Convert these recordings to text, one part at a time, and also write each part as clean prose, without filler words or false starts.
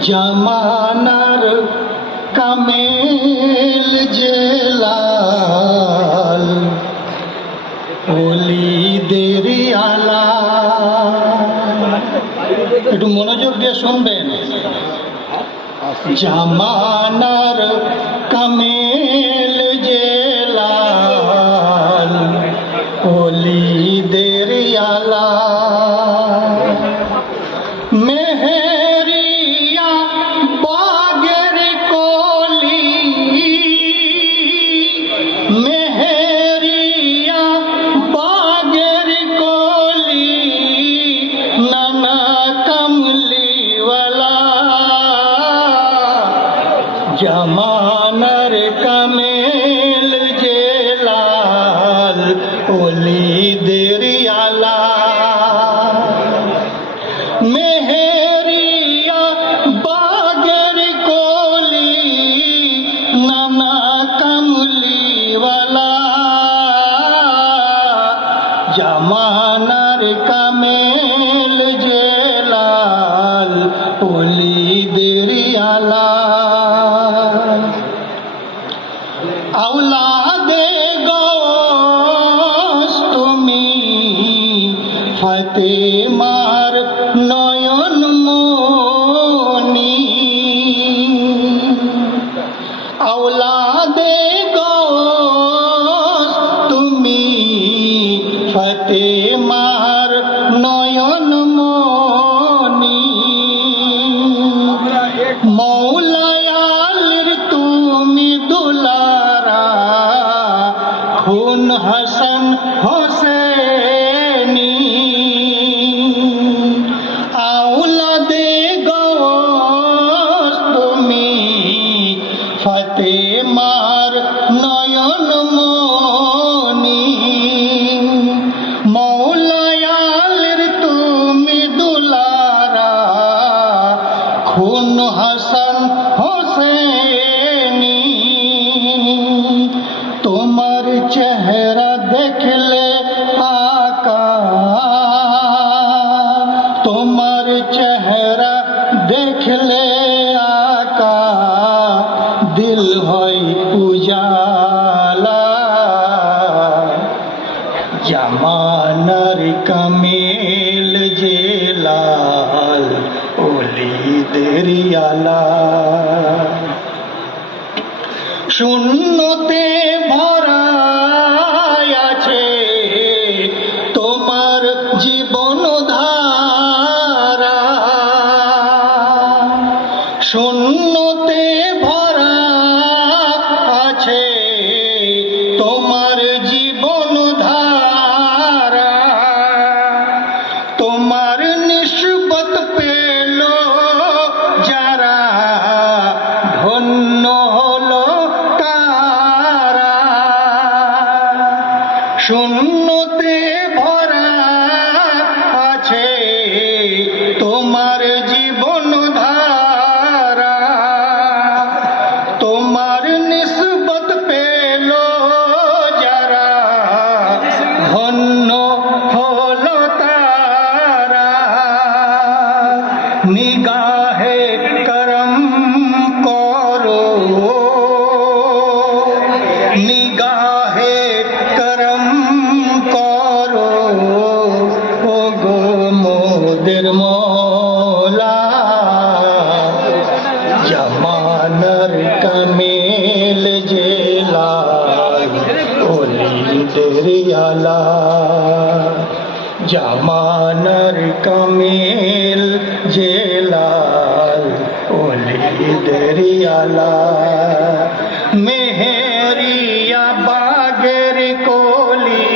জামানার কামেল জেলাল ওলিদের আলা। একটু মনোযোগ দিয়ে শুনবেন। জামানার কামেল জেলাল ওলিদের আলা। মেহেরিয়া বাগের কলি, মেহেরিয়া বাগের কলি, নানা কমলিওয়ালা। জামানার কামেল জেলাল ওলিদের আলা। মেহেরিয়া বাগের কলি, নানা কমলিওয়ালা। জামানার কামেল জেলাল ওলিদের আলা। আওলাদে গৌস তুমি ফাতেমার নয়ন মনি। আওলাদে গৌস তুমি ফাতেমার নয়ন মনি। মৌলায়ালির তুমি দুলারা, খুন হাসান হোসেনি। আওলাদে গৌস তুমি ফাতেমার নয়ন মনি। মৌলায়ালির তুমি দুলারা, খুন হাসান হোসেনি। তোমার চেহারা দেখলে আকা, তোমার চেহারা দেখলে আকা, দিল হয় উজালা। জামানার কামেল জেলাল ওলিদের আলা। শূন্যতে ভরা আছে তোমার জীবন ধারা। শূন্যতে ভরা আছে তোমার জীবন ধারা। তোমার নিসবত পেল যারা, ধন্য হলো তারা। শূন্যতে ভরা আছে তোমার জীবন ধারা। তোমার নিসবত পেল যারা, ধন্য হলো তারা। নিগাহে করম করো, নিগাহে করম করো, ও গো মোদের মৌলা। জামানার কামেল জেলাল ওলিদের আলা। জামানার কামেল জেলাল ওলিদের আলা। মেহেরিয়া বাগের কলি,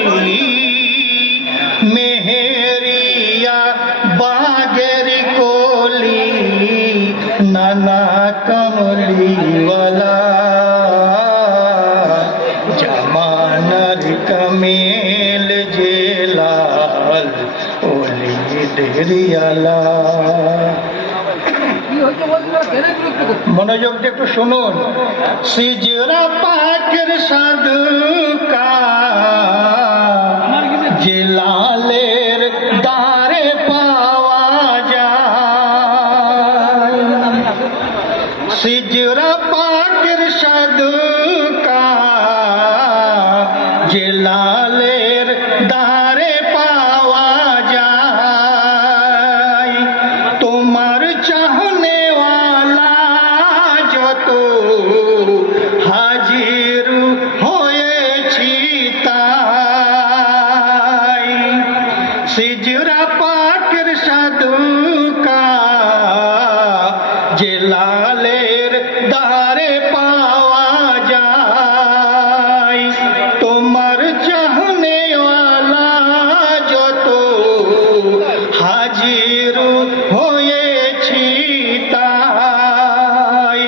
মেহেরিয়া বাগের কলি, নানা কমলিওয়ালা। জামানার কামেল জেলাল ওলিদের আলা। মনোযোগ দিয়ে একটু শুনুন। সিজরা পাকের সাদকা জেলালের দারে পাওয়া যায়। সিজরা পাকের সাদকা যে লালের দারে পাওয়া যায় তোমার চাহনেওয়ালা যত হাজির হয়েছি তাই সিজরা পাকের সাদকা যে লালের দারে পাওয়া যায় তোমার চাহনেওয়ালা যত হাজির হয়েছি তাই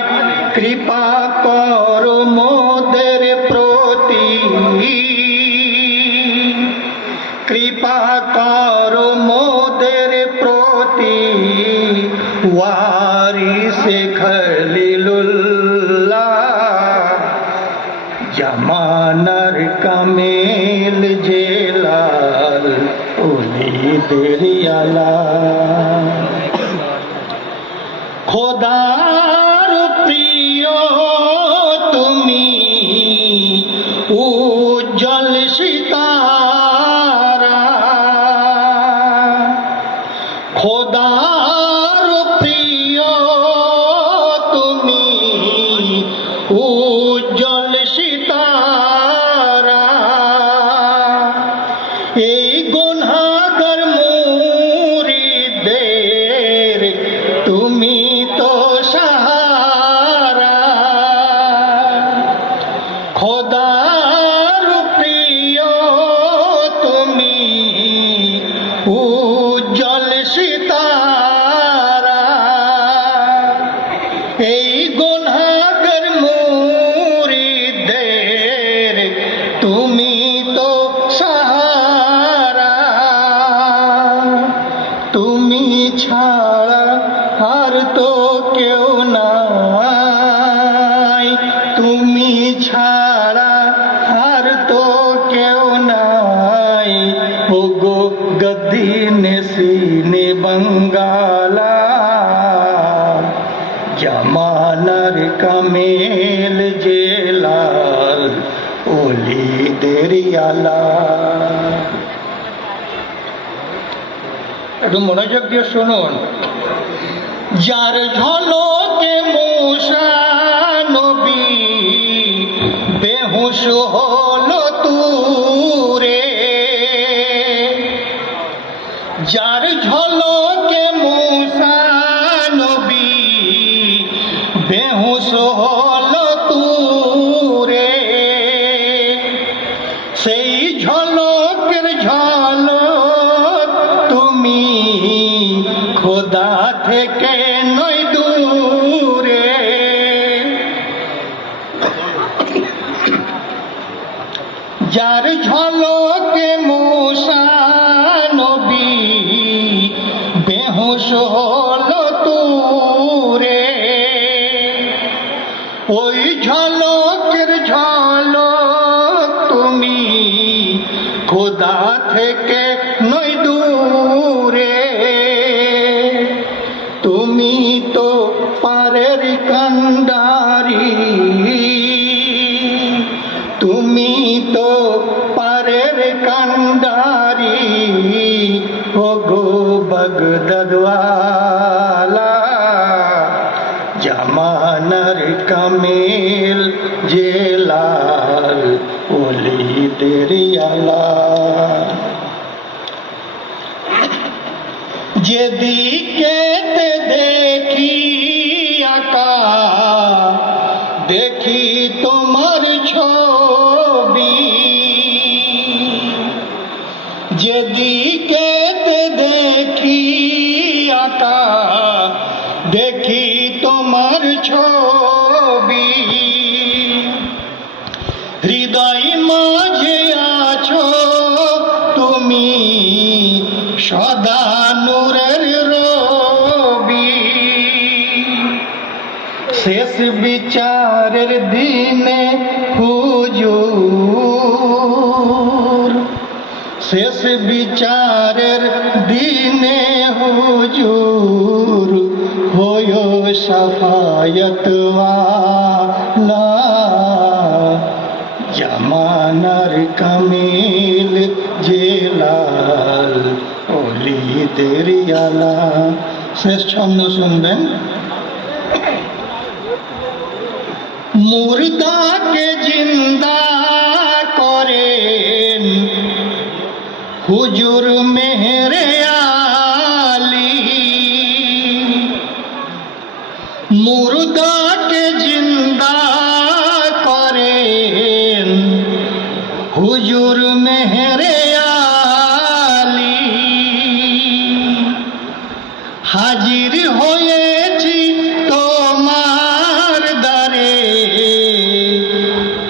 কৃপা করো মোদের প্রতি কৃপা করো মোদের প্রতি ওয়ারিসে খলিলুল্লাহ জামানার কামেল জেলাল ওলিদের আলা খোদার প্রিয় তুমি উজ্জ্বল সিতারা খোদার প্রিয় তুমি উজ্জ্বল সিতারা এই গুনাহগার মুরিদদের তুমি তো সাহারা খোদার প্রিয় তুমি উজ্জ্বল সিতারা এই গুনাহগার মুরিদদের তুমি তো সাহারা তুমি ছাড়া আর তো কেউ নাই তুমি ছাড়া আর তো কেউ নাই ওগো গদ্দি নেসিনে বঙ্গালা জামানার কামেল জেলাল ওলিদের আলা একটু মনোযোগ দিয়ে শুনুন যার ঝলকে মূসা নবী বেহুশ হলো তুরে যার ঝলকে মূসা নবী বেহুশ হলো তুরে সেই ঝলকের ঝলক তুমি খোদা থেকে নয় দূরে যার ঝলকে মূসা নবী বেহুশ হলো তুরে ওই ঝলকের ঝলক তুমি খোদা থেকে নয় দূরে তুমি তো পারের কান্ডারি তুমি তো পারের কান্ডারি ওগো বগদাদওয়ালা জামানার কামেল জেলাল ওলিদের আলা যেদিকে দেখি আকা দেখি তোমার ছবি যেদিকে দেখি আকা দেখি তোমার ছবি হৃদয় মাঝে আছো তুমি সদা নূরের রবি শেষ বিচারের দিনে হুজুর শেষ বিচারের দিনে হুজুর হয় শাফায়াত ওয়ালা জামানার কামিল জেলাল ওলিদের আলা। শেষ ছন্দ শুনবেন। মুর্দাকে জিন্দা করেন হুজুর মেহেরে আলী, মুর্দাকে জিন্দা করেন হুজুর মেহেরে আলী। হাজির হয়েছি তোমার দ্বারে,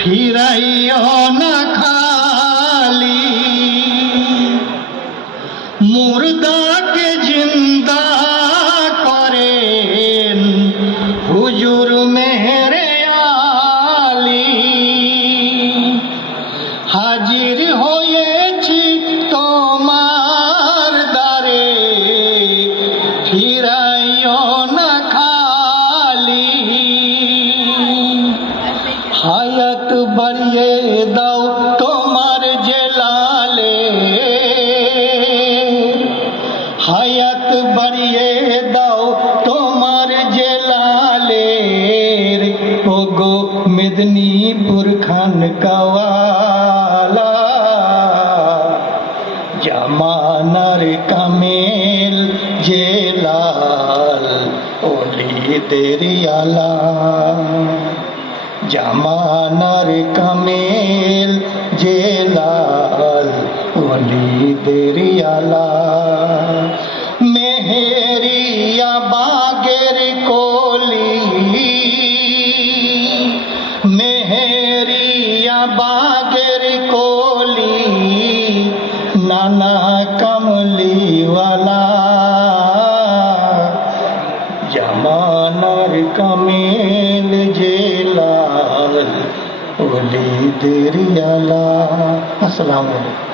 ফিরাইও না খালি। মুর্দাকে জিন্দা করেন হুজুর মেহেরে আলী। হাজির হয়েছি তোমার দ্বারে, ফিরাইও না খালি। হায়াত বাড়িয়ে দাও তোমার জেলালে, হায়াত বাড়িয়ে দাও তোমার জেলালের। ওগো মেদিনীপুর খানকাওয়ালা, জামানার কামেল জেলাল ওলিদের আলা। জামানার কামেল জেলাল ওলিদের আলা। মেহেরিয়া বাগের কলি, মেহেরিয়া বাগের কলি, নানা কামলিওয়ালা। জামানার কামেল জেলাল ওলিদের আলা। আসসালামু আলাইকুম।